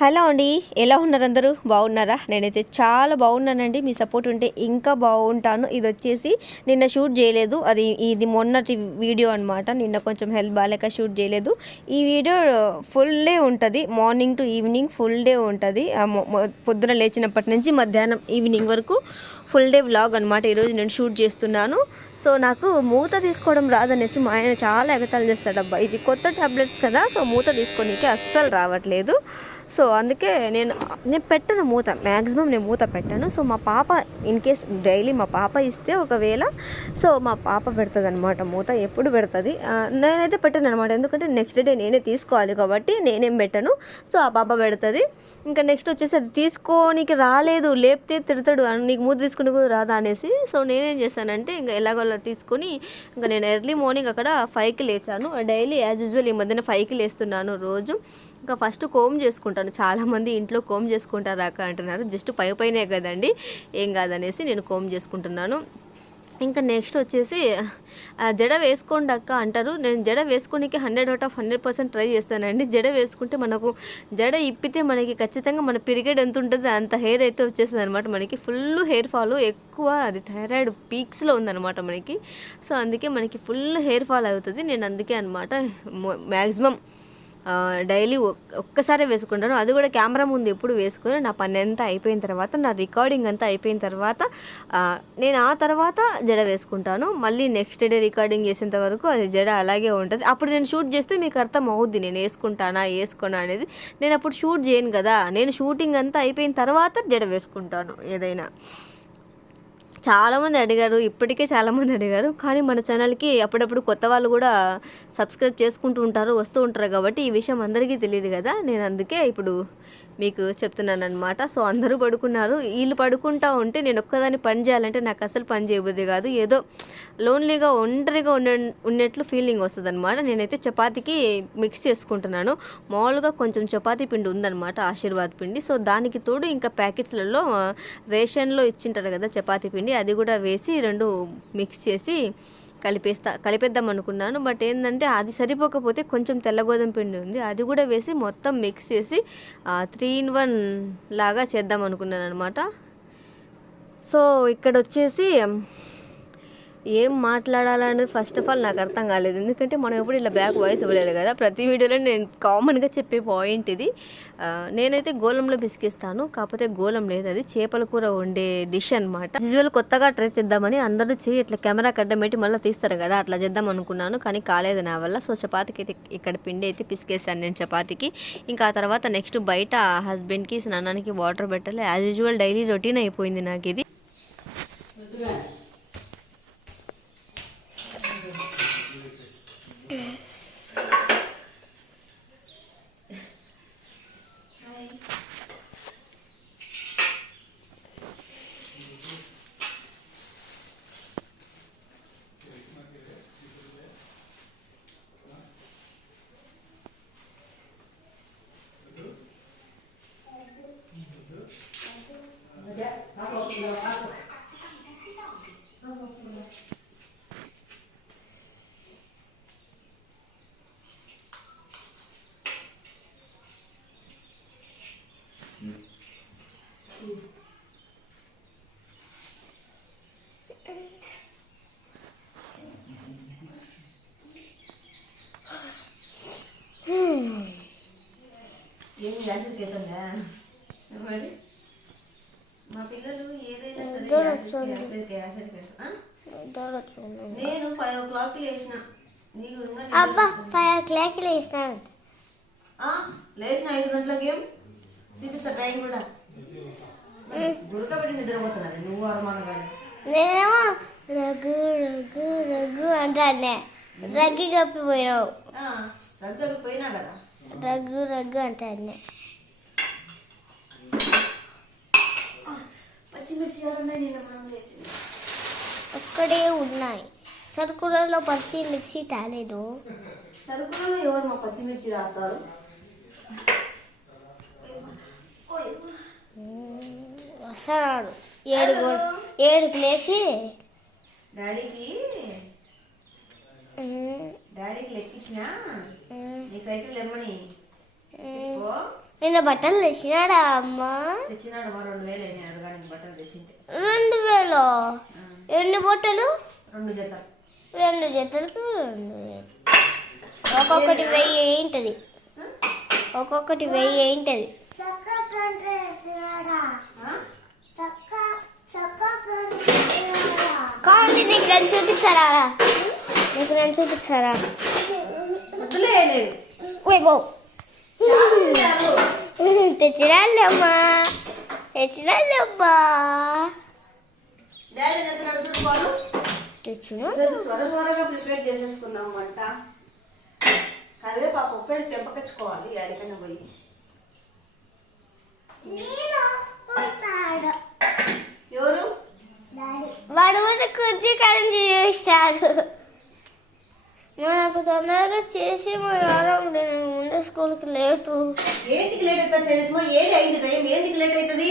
Hello అండి ఎలా ఉన్నారు అందరూ? బాగున్నారా? నేనైతే చాలా బాగున్నానండి. మీ సపోర్ట్ ఉంటే ఇంకా బాగుంటాను. ఇది వచ్చేసి నిన్న షూట్ చేయలేదు. అది ఇది మొన్నటి వీడియో అనమాట నిన్న కొంచెం హెల్త్ బాగాలేక షూట్ చేయలేదు. ఈ వీడియో ఫుల్ డే ఉంటుంది. Morning to evening full day ఉంటుంది. పొద్దున లేచినప్పటి నుంచి మధ్యాహ్నం ఈవినింగ్ వరకు ఫుల్ డే వ్లాగ్ అనమాట ఈరోజు నేను షూట్ చేస్తున్నాను. సో నాకు మూత తీసుకోవడం రాదనేసి మా ఆయన చాలా ఎగతాలు చేస్తాడబ్బా. ఇది కొత్త టాబ్లెట్స్ కదా. సో మూత తీసుకోనికి అస్సలు రావట్లేదు. సో అందుకే నేను నేను పెట్టను మూత మ్యాక్సిమం నేను మూత పెట్టాను. సో మా పాప ఇన్ కేస్ డైలీ మా పాప ఇస్తే ఒకవేళ సో మా పాప పెడుతుంది అనమాట మూత ఎప్పుడు పెడుతుంది. నేనైతే పెట్టాను అనమాట ఎందుకంటే నెక్స్ట్ డే నేనే తీసుకోవాలి కాబట్టి నేనేం పెట్టను. సో ఆ పాప పెడుతుంది. ఇంకా నెక్స్ట్ వచ్చేసి అది తీసుకోనికి రాలేదు లేపితే తిడతాడు నీకు మూత తీసుకుని కూడా రాదా? అనేసి. సో నేనేం చేశానంటే ఇంకా ఎలాగోలా తీసుకొని ఇంకా నేను ఎర్లీ మార్నింగ్ అక్కడ ఫైవ్కి లేచాను. డైలీ యాజ్ యూజువల్ ఈ మధ్యన ఫైవ్కి లేస్తున్నాను రోజు. ఇంకా ఫస్ట్ కోమ్ చేసుకుంటాను. చాలామంది ఇంట్లో కోమ్ చేసుకుంటారా అక్క అంటున్నారు. జస్ట్ పై పైనే కదండి. ఏం కాదనేసి నేను కోమ్ చేసుకుంటున్నాను. ఇంకా నెక్స్ట్ వచ్చేసి ఆ, జడ వేసుకోండి అక్క అంటారు. నేను జడ వేసుకోనికి hundred out of hundred percent try చేస్తానండి. జడ వేసుకుంటే మనకు జడ ఇప్పితే మనకి ఖచ్చితంగా మన పిరిగెడ్ ఎంత ఉంటుందో అంత హెయిర్ అయితే వచ్చేస్తుంది అనమాట మనకి. ఫుల్ హెయిర్ ఫాల్ ఎక్కువ అది థైరాయిడ్ పీక్స్లో ఉందన్నమాట మనకి. సో అందుకే మనకి ఫుల్ హెయిర్ ఫాల్ అవుతుంది. నేను అందుకే అనమాట మ్యాక్సిమం డైలీ ఒక్కసారే వేసుకుంటాను. అది కూడా కెమెరా ముందు ఎప్పుడు వేసుకుని. నా పని అంతా అయిపోయిన తర్వాత నా రికార్డింగ్ అంతా అయిపోయిన తర్వాత నేను ఆ తర్వాత జడ వేసుకుంటాను. మళ్ళీ నెక్స్ట్ డే రికార్డింగ్ చేసేంత వరకు అది జడ అలాగే ఉంటుంది. అప్పుడు నేను షూట్ చేస్తే మీకు అర్థం అవుద్ది. నేను వేసుకుంటానా వేసుకోనా అనేది. నేను అప్పుడు షూట్ చేయను కదా. నేను షూటింగ్ అంతా అయిపోయిన తర్వాత జడ వేసుకుంటాను ఏదైనా. చాలామంది అడిగారు ఇప్పటికే చాలామంది అడిగారు. కానీ మన ఛానల్కి అప్పుడప్పుడు కొత్త వాళ్ళు కూడా సబ్స్క్రైబ్ చేసుకుంటూ ఉంటారు వస్తూ ఉంటారు కాబట్టి ఈ విషయం అందరికీ తెలియదు కదా. నేను అందుకే ఇప్పుడు మీకు చెప్తున్నాను అనమాట సో అందరూ పడుకున్నారు. వీళ్ళు పడుకుంటా ఉంటే నేను ఒక్కదాన్ని పని చేయాలంటే నాకు అసలు పని చేయబుద్ది కాదు. ఏదో లోన్లీగా ఒంటరిగా ఉన్న ఉన్నట్లు ఫీలింగ్ వస్తుంది అనమాట నేనైతే చపాతీకి మిక్స్ చేసుకుంటున్నాను. మామూలుగా కొంచెం చపాతీ పిండి ఉందన్నమాట ఆశీర్వాద్ పిండి. సో దానికి తోడు ఇంకా ప్యాకెట్స్లలో రేషన్లో ఇచ్చింటారు కదా చపాతీ పిండి అది కూడా వేసి రెండు మిక్స్ చేసి కలిపేస్తా కలిపేద్దాం అనుకున్నాను. బట్ ఏంటంటే అది సరిపోకపోతే కొంచెం తెల్ల గోధుమ పిండి ఉంది. అది కూడా వేసి మొత్తం మిక్స్ చేసి త్రీ ఇన్ వన్ లాగా చేద్దాం అనుకున్నాను అనమాట సో ఇక్కడ వచ్చేసి ఏం మాట్లాడాలనేది ఫస్ట్ ఆఫ్ ఆల్ నాకు అర్థం కాలేదు. ఎందుకంటే మనం ఎప్పుడు ఇలా బ్యాక్ వాయిస్ ఇవ్వలేదు కదా. ప్రతి వీడియోలో నేను కామన్గా చెప్పే పాయింట్ ఇది. నేనైతే గోలంలో పిసికిస్తాను. కాకపోతే గోలం లేదు. అది చేపల కూర వండే డిష్ అనమాట యూజువల్ కొత్తగా ట్రై చేద్దామని అందరూ చేయి ఇట్లా కెమెరా కడ్డం పెట్టి మళ్ళీ తీస్తారు కదా. అట్లా చేద్దాం అనుకున్నాను. కానీ కాలేదు నా వల్ల. సో చపాతీకి అయితే ఇక్కడ పిండి అయితే పిసికేసాను నేను చపాతీకి. ఇంకా ఆ తర్వాత నెక్స్ట్ బయట హస్బెండ్కి స్నానానికి వాటర్ పెట్టాలి. యాజ్ యూజువల్ డైలీ రొటీన్ అయిపోయింది నాకు ఇది. ఏం గ్యాసెస్కి అవుతుందా మరి మా పిల్లలు ఏదైనా సరే గ్యాసెస్కి గ్యాసెస్కి గ్యాసెస్కి ఆ? నేను ఫైవ్ ఓ క్లాక్కి లేచిన. నీకు ఇంకా నిద్ర అబ్బా ఫైవ్ ఓ క్లాక్ లేస్తాను ఆ, లేచిన ఐదు గంటలకి ఏం? చూపిస్తా టైం కూడా. గురకబెట్టి నిద్రపోతున్నారు నువ్వు అరమాను కానీ నేనేమో రఘు రఘు రఘు అంటానే. రగ్గి కప్పిపోయినావు. రగ్గలు పోయినా కదా. పచ్చిమిర్చి నిన్న మనం లేచి ఒక్కడే ఉన్నాయి. సరుకులలో పచ్చి మిర్చి తాలేదు. సరుకులలో ఎవరు మా పచ్చిమిర్చి రాస్తారు? వస్తున్నాడు ఏడు ఏడుకు లేచి డాడీకి డాడీకి నీకు సైకిల్ ఇమ్మని నిన్న బట్టలు తెచ్చినాడా అమ్మ? తెచ్చినాడు మా రెండు వేలు అయినాయి అడగానికి బట్టలు తెచ్చింటే. రెండు వేలు? ఎన్ని బట్టలు? రెండు జతలు రెండు జతలకు రెండు వేలు. ఒక్కొక్కటి వెయ్యి ఏంటది ఒక్కొక్కటి వెయ్యి ఏంటది కావాలి నీకు చూపించారా? నీకు నేను చూపించారా? తెచ్చిరాళ్ళమ్మా తెచ్చిరాళ్ళమ్మా ప్రిపేర్ చేసేసుకున్నాం వంట. కరివేపాకు ఒక్కటి తెంపకచ్చుకోవాలి ఎక్కడికైనా పోయి. ఎవరు? వాడు కూడా కుర్చీ కరెంట్ చేస్తాడు. మనకు తొందరగా చేసి మా వారం ముందు స్కూల్కి లేటు. ఏంటికి లేట్ అవుతుంది తెలుసుమా? ఏడు అయింది టైం? ఏంటికి లేట్ అవుతుంది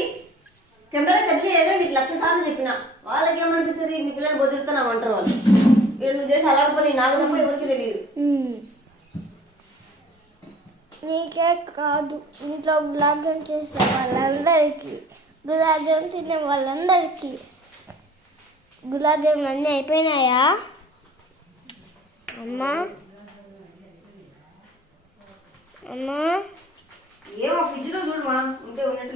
కదిలే ఏదో నీకు లక్ష సార్లు చెప్పిన. వాళ్ళకి ఏమనిపించదు మీ పిల్లలు బతుకుతున్నాం అంటారు వాళ్ళు. వీళ్ళు నువ్వు చేసి అలాంటి పని నాకు తప్ప ఎవరికి తెలియదు. నీకే కాదు. ఇంట్లో గులాబ్ జామ్ చేసే వాళ్ళందరికీ గులాబ్ జామ్ తినే వాళ్ళందరికీ. గులాబ్ జామ్ అన్నీ అయిపోయినాయా? అమ్మా. అమ్మా. ఏమో ఫ్రిడ్జ్లో చూడమా. ఉంటే ఉన్నట్టు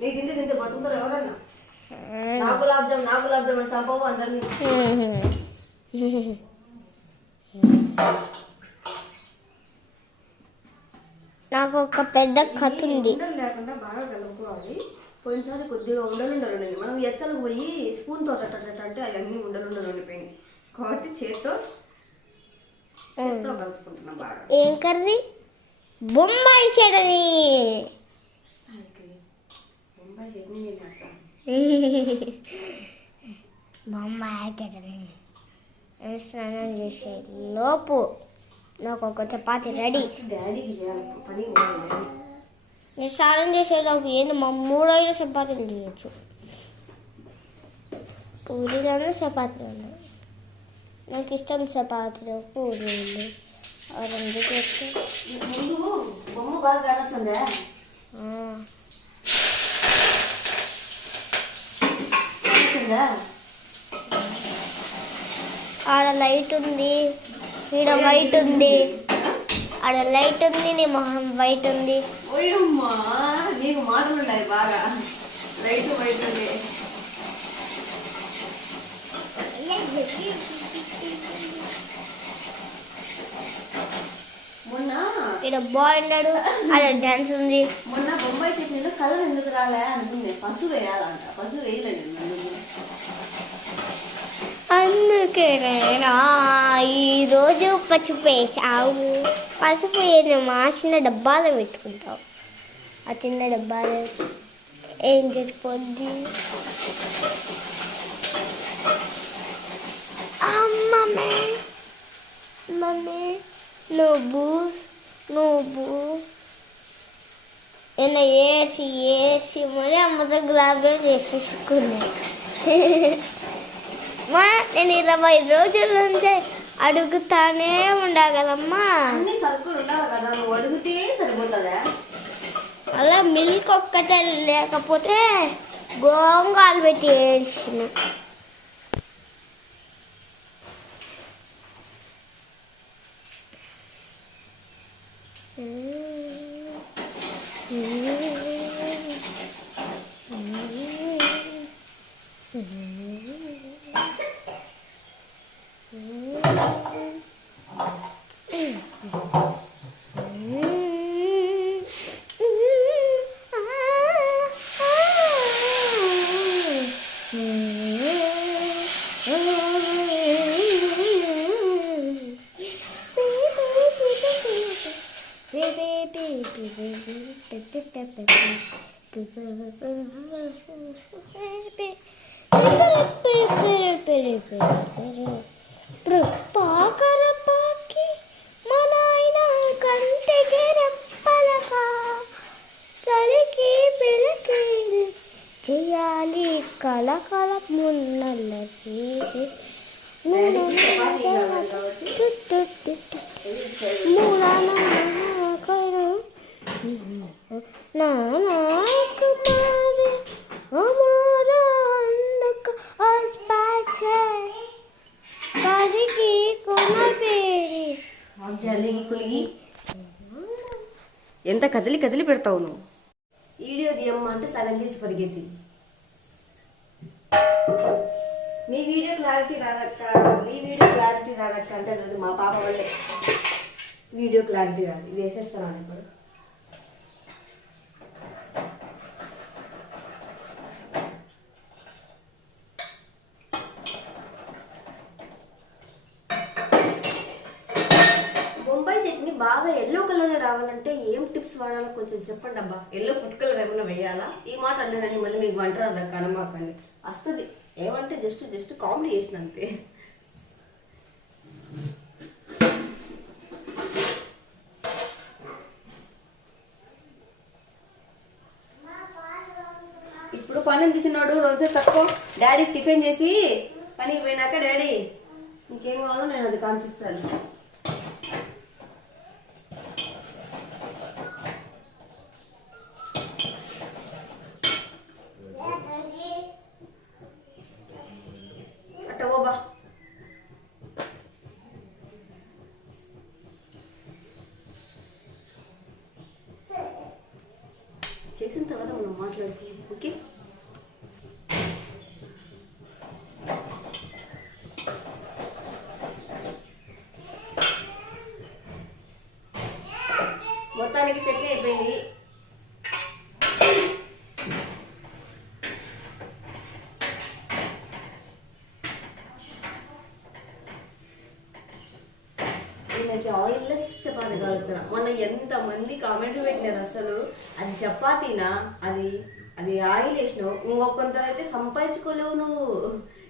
నీకు తింటే తింటే బతుకుతారు ఎవరన్నా? నా గులాబ్ జామ్ నా గులాబ్ జామ్ అని సంపవు అందరినీ. నాకు ఒక పెద్ద కథ ఉంది. లేకుండా బాగా కలుపుకోవాలి. పోయినసారి కొద్దిగా ఉండలు ఉండలు ఉండింది మనం ఎత్తలు పోయి స్పూన్తో అట్ట అట్ట అంటే అవన్నీ ఉండలు ఉండలు ఉండిపోయినాయి. కాబట్టి చేత్తో చేత్తో కలుపుకుంటున్నాం బాగా. ఏం కర్రీ? బొంబాయి చట్నీ. బొంబాయి స్నానం చేసే లోపు నాకు ఒక చపాతి రెడీ. నేను స్నానం చేసేలోపు ఏంటి మా మూడైదు చపాతీలు చేయొచ్చు పూరీలోనే చపాతీలు ఉన్నాయి నాకు ఇష్టం చపాతీలు పూరీలు రెండు ముందు బొమ్మ బాగా కానొచ్చిందా కానొచ్చిందా ఆడ లైట్ ఉంది ఈడ వైట్ ఉంది. ఆడ లైట్ ఉంది నీ మొహం వైట్ ఉంది. ఓయమ్మా నీకు మాటలు ఉన్నాయి బాగా. రైట్ వైట్ ఉండే మొన్న బాయ్ ఉన్నాడు ఆడ డాన్స్ ఉంది. మొన్న బొంబాయి చట్నీలో కలర్ ఎందుకు రాలే అనుకుంది. పసుపు వేయాలంట. పసుపు వేయలేదు అందుకే నేను? ఈరోజు పసుపు వేసావు పసుపు ఏమో చిన్న డబ్బాలో పెట్టుకుంటావు. ఆ చిన్న డబ్బాలో ఏం జరిపోద్ది మమ్మీ. మమ్మీ నువ్వు నువ్వు. నిన్న ఏసి ఏసి మరి అమ్మతో గులాబీ చేసేసుకున్నా. మా నేను ఇరవై రోజుల నుంచి అడుగుతానే ఉండగలమ్మా అన్ని సరుకులు ఉండాలి కదా నువ్వు అడిగితే సరిపోతుందా? అలా మిల్క్ ఒక్కటే లేకపోతే గోంగాలు పెట్టి వేసిన. Mm-hmm. முன்னல்லது క్లారిటీ రాదక్క. మీ వీడియో క్లారిటీ రాదక్క అంటే అది మా పాప వల్లే. వీడియో క్లారిటీ రాదు. ఇది వేసేస్తాను ఇప్పుడు? బొంబాయి చట్నీ బాగా ఎల్లో కలర్ రావాలంటే ఏం టిప్స్ వాడాలో కొంచెం చెప్పండి అబ్బా ఎల్లో ఫుడ్ కలర్ ఏమైనా వేయాలా? ఈ మాట అన్నానని మళ్ళీ మీకు వంట రాదా కనమాకని వస్తుంది. ఏమంటే జస్ట్ జస్ట్ కామెడీ చేసిన అంతే. ఇప్పుడు పని తీసినాడు రోజు తక్కువ. డాడీ టిఫిన్ చేసి పనికి పోయినాక డాడీ నీకేం కావాలో నేను అది కాంచిస్తాను అట్ట ఓబా చేసిన తర్వాత మనం మాట్లాడుకుందాం ఓకే మనకి చట్నీ అయిపోయింది. ఈయనకి ఆయిల్లెస్ చపాతి మొన్న ఎంత మంది కామెంట్లు పెట్టినారు అసలు? అది చపాతీనా? అది అది ఆయిల్ వేసినావు. ఇంకొకంత అయితే సంపాదించుకోలేవు నువ్వు.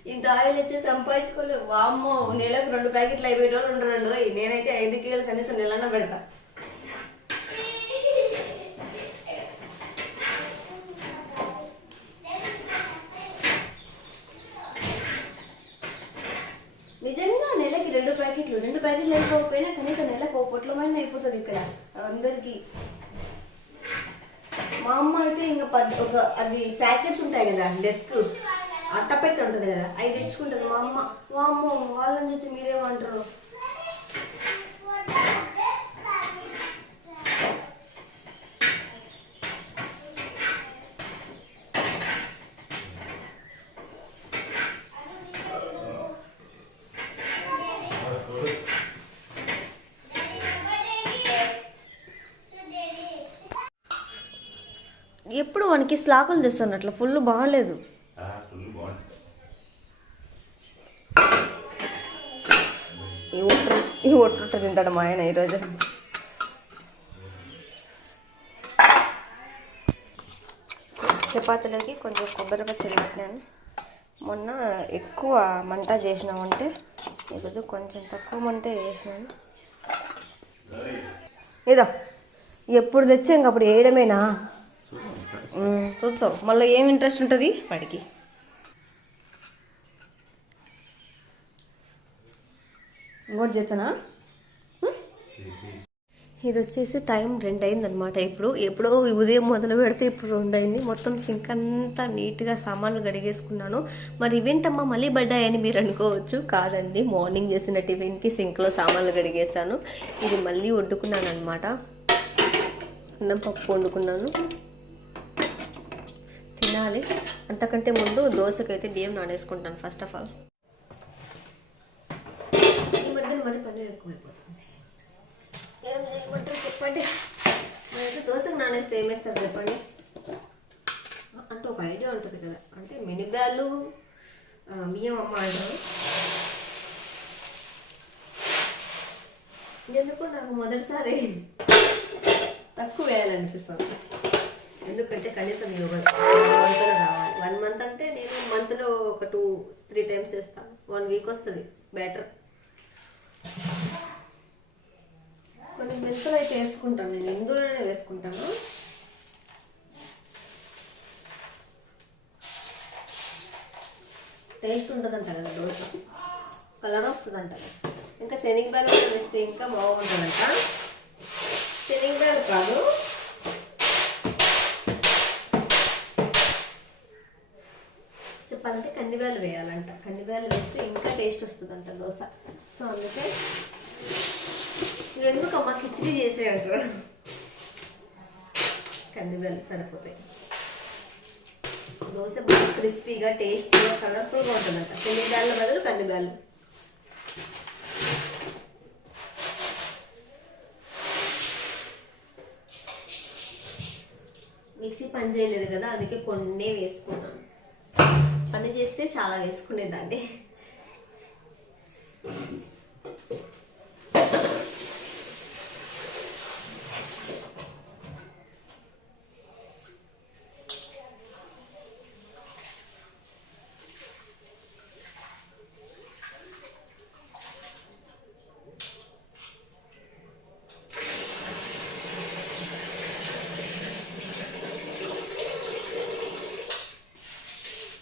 ఇంత ఆయిల్ వచ్చి సంపాదించుకోలేవు. వామ్మో నెలకు రెండు ప్యాకెట్లు అయిపోయేటోళ్ళు రెండు. నేనైతే ఐదు కిలోలు కనీసం నెలన పెడతా నిజంగా నెలకి రెండు ప్యాకెట్లు రెండు ప్యాకెట్లు అయిపోకపోయినా కనీసం నెలకు ఒక పొట్లమైన అయిపోతుంది ఇక్కడ అందరికీ. మా అమ్మ అయితే ఇంకా పది ఒక అది ప్యాకెట్స్ ఉంటాయి కదా డెస్క్ అట్టపెట్టి ఉంటుంది కదా అవి తెచ్చుకుంటుంది మా అమ్మ. మా అమ్మ వాళ్ళని చూసి మీరేమంటారు ఎప్పుడు వానికి స్లాకులు తెస్తాను అట్లా ఫుల్ బాగాలేదు. ఈ ఒట్టు ఈ ఒట్టు తింటాడు మా ఆయన ఈరోజు. చపాతీలోకి కొంచెం కొబ్బరి పచ్చడి పెట్టినాను. మొన్న ఎక్కువ మంట చేసినామంటే ఈరోజు కొంచెం తక్కువ మంట చేసినాను. ఇదో ఎప్పుడు తెచ్చా అప్పుడు వేయడమేనా? చూస్తావు మళ్ళీ ఏం ఇంట్రెస్ట్ ఉంటుంది? వాడికి. ఇంకోటి చేస్తానా? ఇది వచ్చేసి టైం రెండు అయింది అనమాట ఇప్పుడు ఎప్పుడో ఉదయం మొదలు పెడితే ఇప్పుడు రెండు అయింది మొత్తం సింక్ అంతా నీట్గా సామాన్లు గడిగేసుకున్నాను మరి ఇవేంటమ్మా? మళ్ళీ పడ్డాయని మీరు అనుకోవచ్చు. కాదండి మార్నింగ్ చేసిన టిఫిన్కి సింక్లో సామాన్లు గడిగేసాను ఇది మళ్ళీ వండుకున్నాను అనమాట అన్నం పప్పు వండుకున్నాను. తినాలి అంతకంటే ముందు దోశకైతే బియ్యం నానేసుకుంటాను ఫస్ట్ ఆఫ్ ఆల్ ఈ మధ్య మరి పన్నీర్ ఎక్కువైపోతుంది. ఏం చేయమంటారు చెప్పండి. అయితే దోశకు నానేస్తే ఏం చెప్పండి. అంటే ఒక ఐడియా ఉంటుంది కదా. అంటే మినిబ్యాలు బియ్యం అమ్మ అంటారు. ఎందుకు నాకు మొదటిసారి తక్కువ వేయాలనిపిస్తుంది. ఎందుకంటే కనీసం యోగా వన్ మంత్లో రావాలి. వన్ మంత్ అంటే నేను మంత్లో ఒక టూ త్రీ టైమ్స్ వేస్తాను వన్ వీక్ వస్తుంది బెటర్ కొన్ని మెంతులు అయితే వేసుకుంటాను నేను ఇందులోనే వేసుకుంటాను. టేస్ట్ ఉంటుందంట కదా దోశ. కలర్ వస్తుందంట ఇంకా శనగ కూడా వేస్తే ఇంకా బాగుంటుందంట. శనగబాలు కాదు కందిబ్యాలు వేయాలంట. కందిబ్యాలు వేస్తే ఇంకా టేస్ట్ వస్తుందంట దోశ. సో అందుకే ఎందుకు అమ్మ కిచిడి చేసేయంటారు. కందిబ్యాలు సరిపోతాయి. దోశ బాగా క్రిస్పీగా టేస్ట్గా కలర్ఫుల్గా ఉంటుందంట. కందిబ్యాల బదులు కందిబ్యాలు. మిక్సీ పని చేయలేదు కదా అందుకే కొన్ని వేసుకున్నాను. పని చేస్తే చాలా వేసుకునేదాన్ని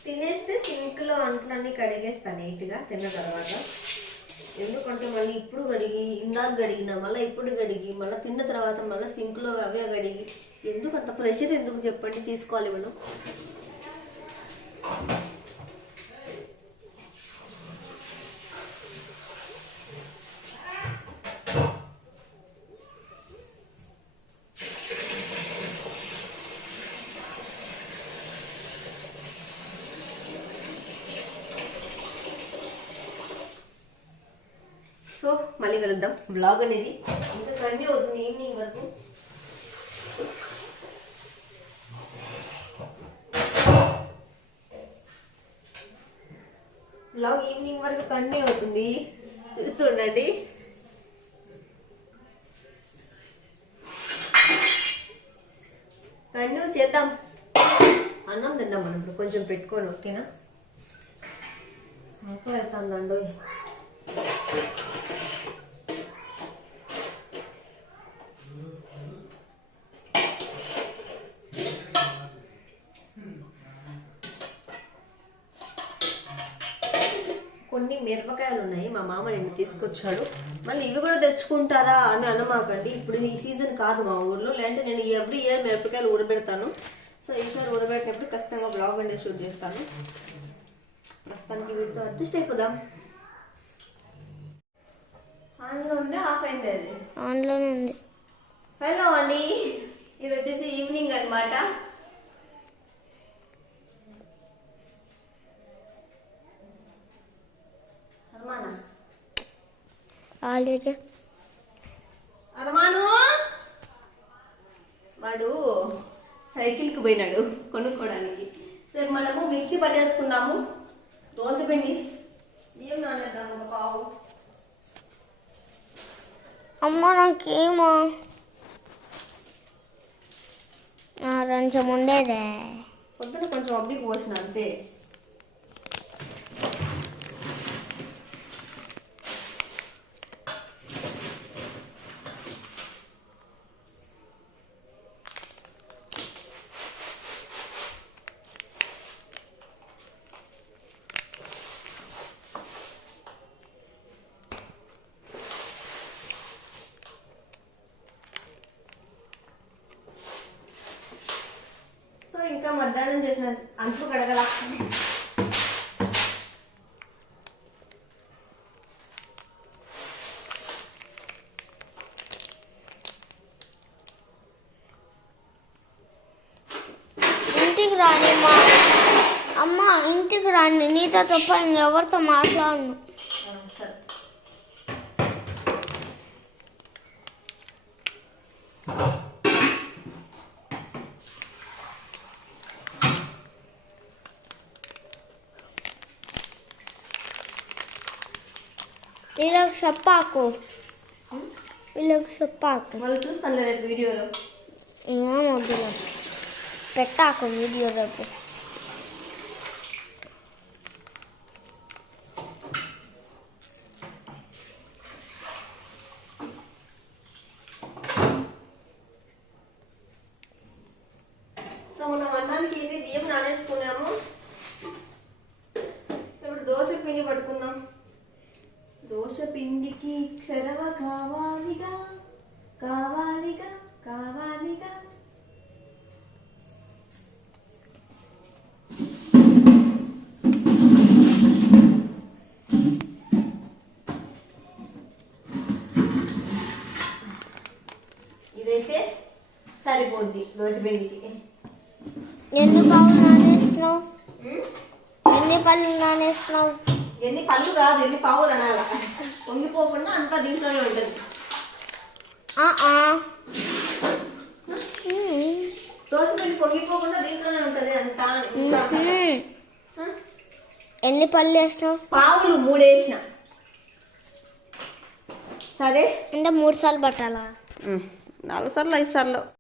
తినేస్తే సింక్లో అంట్లన్నీ కడిగేస్తాను నీట్గా తిన్న తర్వాత ఎందుకంటే మళ్ళీ ఇప్పుడు కడిగి ఇందాక కడిగిన మళ్ళీ ఇప్పుడు కడిగి మళ్ళీ తిన్న తర్వాత మళ్ళీ సింక్లో అవే కడిగి ఎందుకు అంత ప్రెషర్ ఎందుకు చెప్పండి తీసుకోవాలి మనం. సో మళ్ళీ కలుద్దాం. బ్లాగ్ అనేది ఇంకా అవుతుంది ఈవినింగ్ వరకు బ్లాగ్ ఈవినింగ్ వరకు కంటిన్యూ అవుతుంది. చూస్తుండండి. కంటిన్యూ చేద్దాం. అన్నం తిందాం మనం ఇప్పుడు కొంచెం పెట్టుకొని ఓకేనా ఆకలి అవుతుందండి కొన్ని మిరపకాయలు ఉన్నాయి మా మామ నిన్ను తీసుకొచ్చాడు. మళ్ళీ ఇవి కూడా తెచ్చుకుంటారా అని అనమాకండి. ఇప్పుడు ఈ సీజన్ కాదు మా ఊర్లో. లేదంటే నేను ఎవ్రీ ఇయర్ మిరపకాయలు ఊడబెడతాను. సో ఈసారి ఊడబెట్టినప్పుడు ఖచ్చితంగా బ్లాగ్ అనేది షూట్ చేస్తాను. ప్రస్తుతానికి వీటితో అడ్జస్ట్ అయిపోదాం. ఆన్లో ఉందా? ఆఫ్ అయింది అది ఆన్లోనే ఉంది. హలో అండి. ఇది వచ్చేసి ఈవినింగ్ అన్నమాట. ఆల్రెడీ. అర్మాను వాడు సైకిల్కి పోయినాడు కొనుక్కోవడానికి సరే మనము మిక్సీ పట్టేసుకుందాము. దోశ పిండి. బియ్యం నానేద్దాము ఒక పావు. అమ్మ నాకేమో? కొంచెం ఉండేదే. పొద్దున కొంచెం అబ్బికి పోసిన అంతే సో ఇంకా మధ్యాహ్నం చేసిన అంట్లు కడగల. ఇంటికి రాని మా అమ్మ ఇంటికి రాని నీతో తప్ప ఇంకెవరితో మాట్లాడను సరే వీళ్ళకి చెప్పాకు వీళ్ళకి చెప్పాకు వాళ్ళు చూస్తాను రేపు వీడియోలో ఏం వద్దులే పెట్టాకు వీడియో రేపు సరిపోద్ది దోశ పిండికి ఎన్ని పావులు నానేస్తున్నావు? ఎన్ని పళ్ళు నానేస్తున్నావు? ఎన్ని పళ్ళు కాదు ఎన్ని పావులు అనాల? పొంగిపోకుండా అంతా దీంట్లోనే ఉంటుంది. ఆ, ఆ. దోశ పిండి పొంగిపోకుండా దీంట్లోనే ఉంటుంది అంతా? ఎన్ని పళ్ళు వేసినావు పావులు మూడేసిన సరే. అంటే మూడు సార్లు పట్టాలా? నాలుగు సార్లు ఐదు సార్లు.